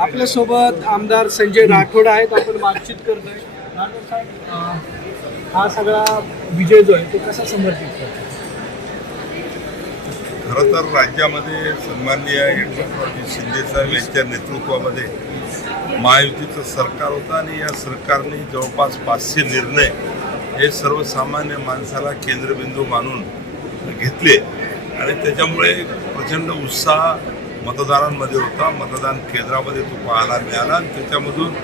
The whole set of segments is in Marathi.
आपल्यासोबत आमदार संजय राठोड आहेत. आपण बातचीत करतोय. राठोड साहेब, हा सगळा विजय जो आहे तो कसा समर्पित करतो? खरं तर राज्यामध्ये सन्माननीय एकनाथ शिंदे साहेब यांच्या नेतृत्वामध्ये महायुतीचं सरकार होतं आणि या सरकारने जवळपास 500 निर्णय हे सर्वसामान्य माणसाला केंद्रबिंदू मानून घेतले आणि त्याच्यामुळे प्रचंड उत्साह मतदारांमध्ये होता. मतदान केंद्रामध्ये तो पाहायला मिळाला आणि त्याच्यामधून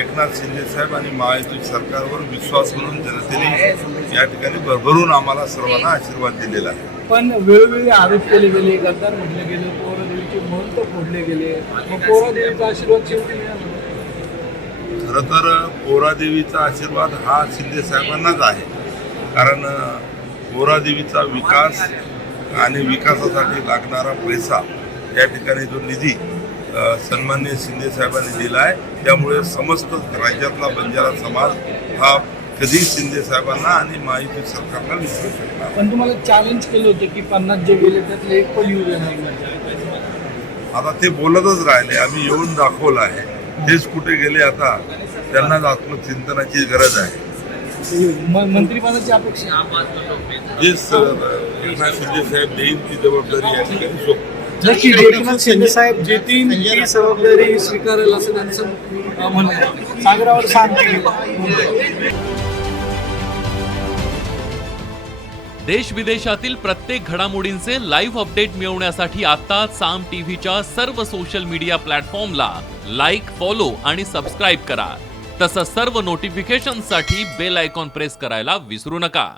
एकनाथ शिंदे साहेब आणि महायुती सरकारवर विश्वास म्हणून जनतेने या ठिकाणी भरभरून आम्हाला सर्वांना आशीर्वाद दिलेला आहे. पण वेळोवेळी आरोप केले गेले, गद्दार म्हटले गेले, पोरादेवीचे महंत फोडले गेले, मग पोरादेवीचा आशीर्वाद शेवटी मिळाला. खरं तर पोरादेवीचा आशीर्वाद हा शिंदे साहेबांनाच आहे, कारण पोरादेवीचा विकास आणि विकासासाठी लागणारा पैसा या ठिकाणी जो निधी सन्माननीय शिंदे साहेबांनी दिला आहे, त्यामुळे समस्त राज्यातला बंजारा समाज हा कधी शिंदे साहेबांना आणि महायुती सरकारला विसरू शकणार. पण तुम्हाला चॅलेंज केलं होतं की 50 जे गेले त्यातले एक पण येऊ देणार नाही. आता ते बोलतच राहिले, आम्ही येऊन दाखवलं आहे. तेच कुठे गेले आता त्यांनाच आत्मचिंतनाची गरज आहे. मंत्रिपदाची अपेक्षा जे एकनाथ शिंदे साहेब देईल ती जबाबदारी या ठिकाणी सोपली. नक्की एकनाथ शिंदे साहेब जेतील ती जबाबदारी स्वीकारेल असं त्यांचं म्हणणं आहे. सागरावर सांगते. देश विदेशातील प्रत्येक घडामोडींचे लाईव्ह अपडेट मिळवण्यासाठी आता साम टीव्हीच्या सर्व सोशल मीडिया प्लॅटफॉर्मला लाईक, फॉलो आणि सबस्क्राईब करा. तसंच सर्व नोटिफिकेशनसाठी बेल आयकॉन प्रेस करायला विसरू नका.